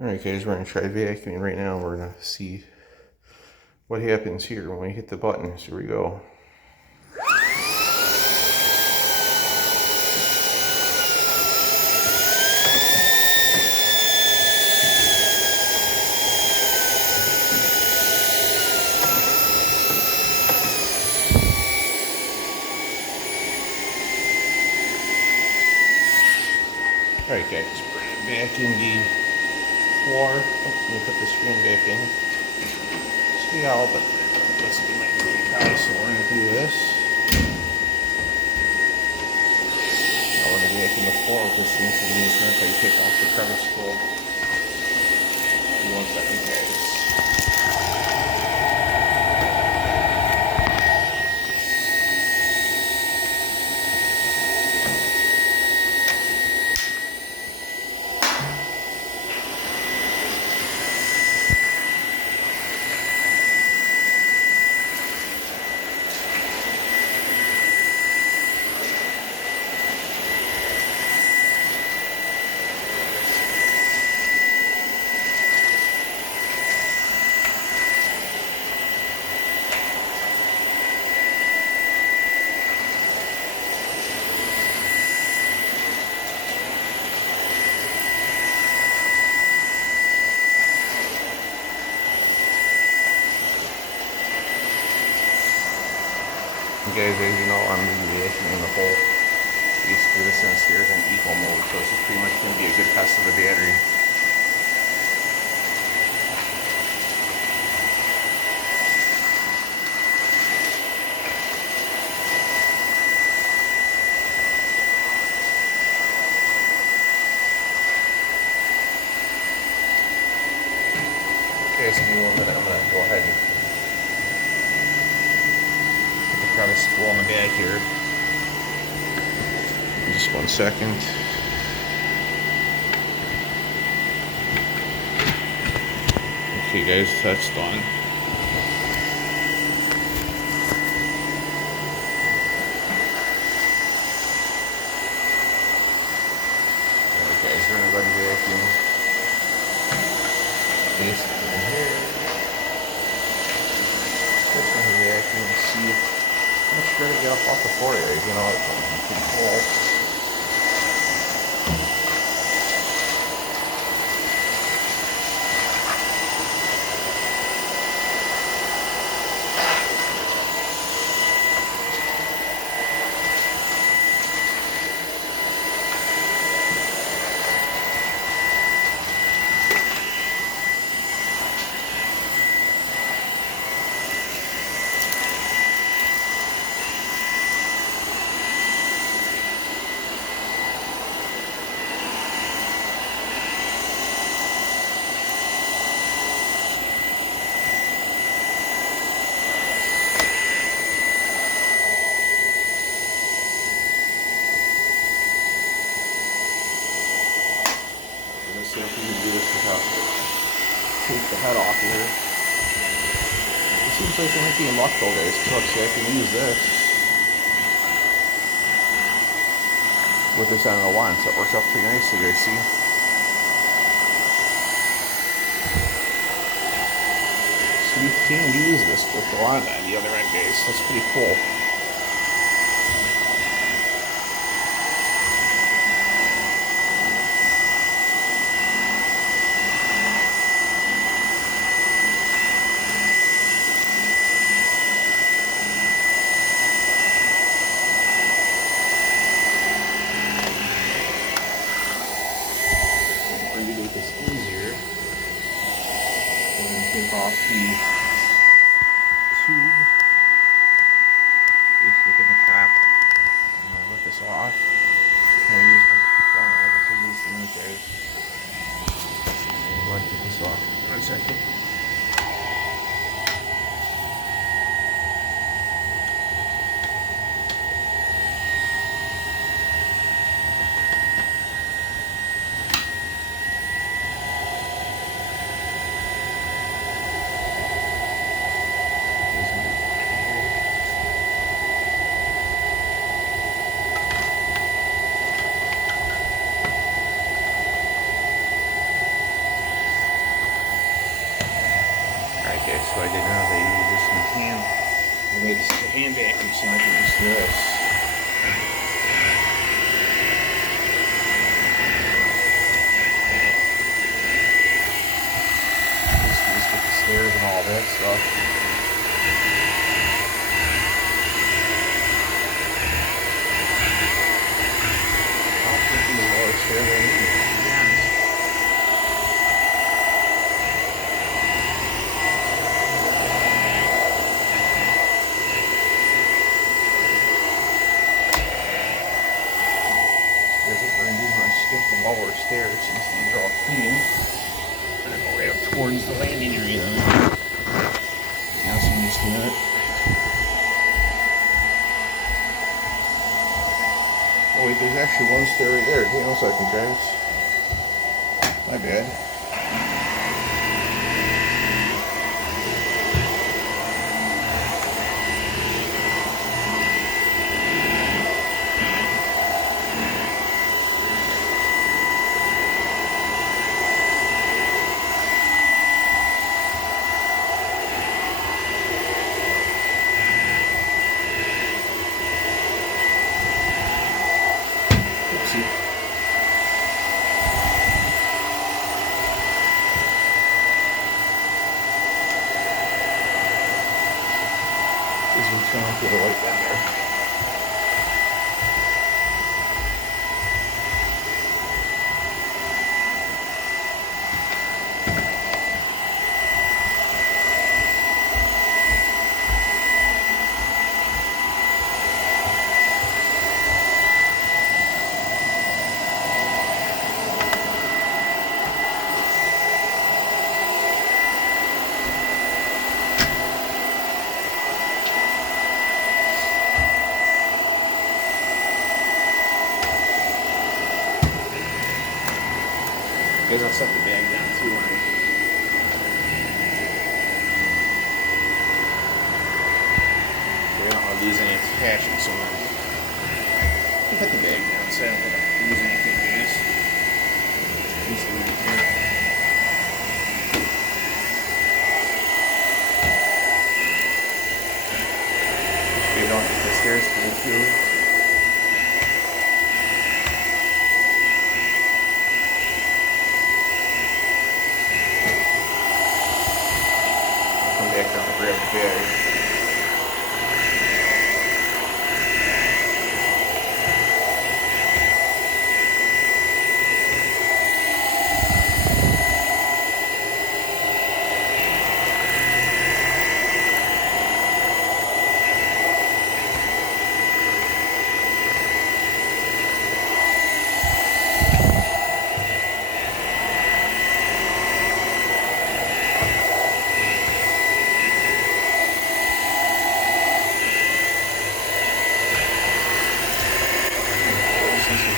Alright guys, we're going to try vacuuming right now. We're going to see what happens here when we hit the buttons. Here we go. Alright guys, we're going to vacuum the floor. Oh, let me put the screen back in. See how, but let's get my pretty dry, so we're going to do this. Now we're going to vacuum the floor with this thing, so we just going to try to take off the crevice tool. Give me 1 second guys. Guys, as you know, I'm going to be vacuuming the whole basically this in here is in eco mode, so this is pretty much going to be a good test of the battery. Okay, so give me 1 minute, I'm going to go ahead and put the crevice tool on the back here. Just 1 second. Okay guys, that's done. Alright guys, we're going to run the vacuum. Basically in here. Just run the vacuum and see how much you're going to get up off the floor area. You know, it's pretty cool. Let's see if we can do this without take the head off here. It seems like there might be a luck though, guys. So let's see, I can use this with this end of the line, so it works out pretty nicely, guys. See? So you can use this with the line on the other end, guys. That's pretty cool. To make this easier, we're going to take off the tube, basically in the top. I'm going to lift this off. I'm going to use my phone knife to use the new guys. Go ahead and take this off. 1 second. Okay, so I didn't know they use this in hand. They made this hand vacuum so I can use this. Just get the stairs and all that stuff. I don't think these are stairs I need, to be honest. I think we're going to do is skip the lower stairs since these are all clean. And then go right up towards the landing area then. Now so I'm just doing it. Oh wait, there's actually one stair right there. Anything else I can try? My bad. Oopsie. This is trying to get a light down there. Because I'll set the bag down too when I don't want to lose any attachments so I'll put the bag down so I don't lose anything, guys. At least leave it here. You don't get the stairs full too. Back down the grab the bag.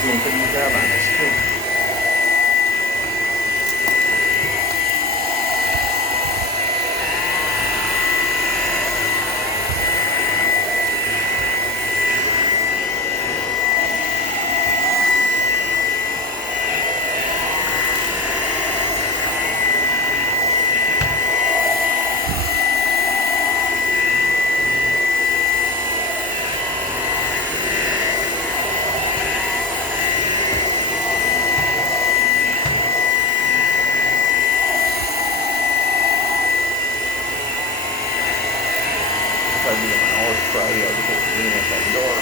Doing a pretty good job on this too. Probably be an hour Friday. I'll get the green at that door.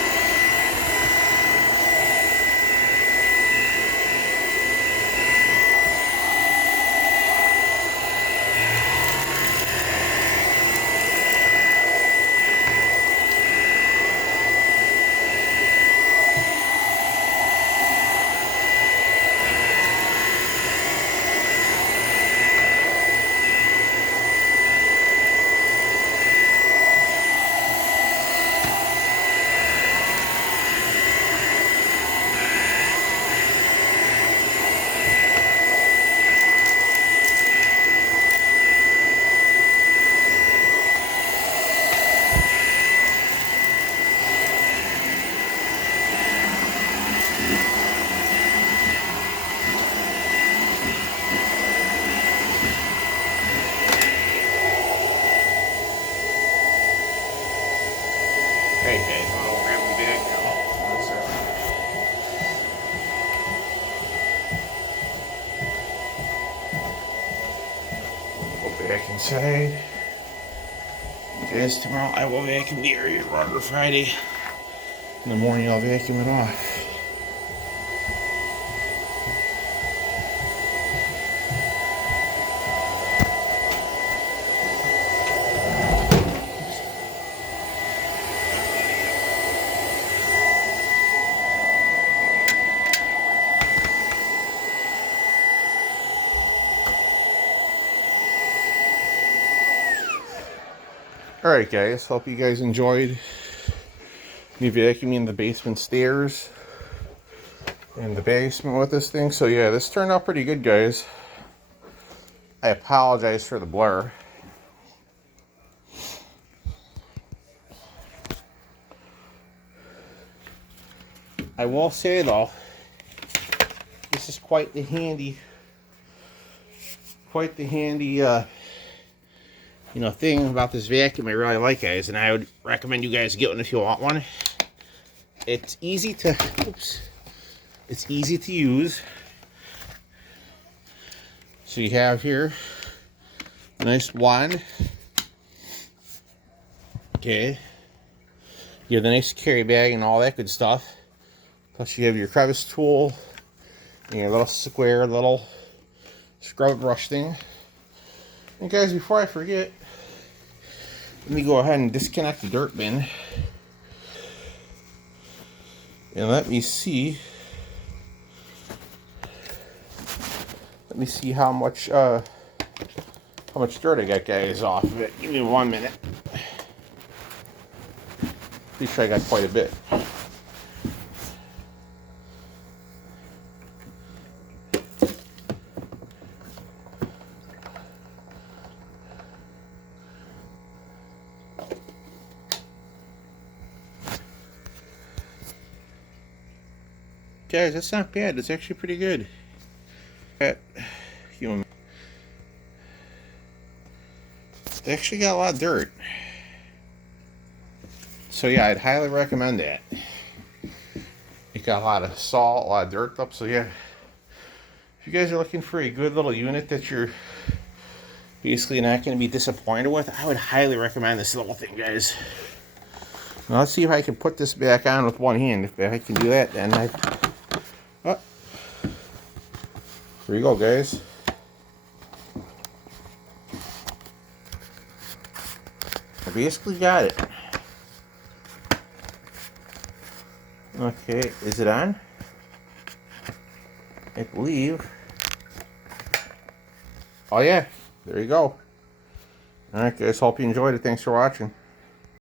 back inside. Guys, tomorrow I will vacuum the area around Friday. In the morning I'll vacuum it off. Alright guys, hope you guys enjoyed me vacuuming the basement stairs and the basement with this thing. So yeah, this turned out pretty good, guys. I apologize for the blur. I will say though, this is quite the handy you know, thing about this vacuum I really like, guys, and I would recommend you guys get one if you want one. It's easy to, it's easy to use. So you have here a nice wand. Okay. You have the nice carry bag and all that good stuff. Plus you have your crevice tool and your little square little scrub brush thing. And guys, before I forget, let me go ahead and disconnect the dirt bin. And let me see how much dirt I got, guys, off of it. Give me 1 minute. Pretty sure I got quite a bit. Guys, that's not bad. It's actually pretty good. They actually got a lot of dirt. So yeah, I'd highly recommend that. It got a lot of salt, a lot of dirt up. So yeah, if you guys are looking for a good little unit that you're basically not going to be disappointed with, I would highly recommend this little thing, guys. Now let's see if I can put this back on with one hand. If I can do that, then oh. Here you go, guys. I basically got it. Okay, is it on? I believe. Oh yeah, there you go. Alright guys, hope you enjoyed it. Thanks for watching.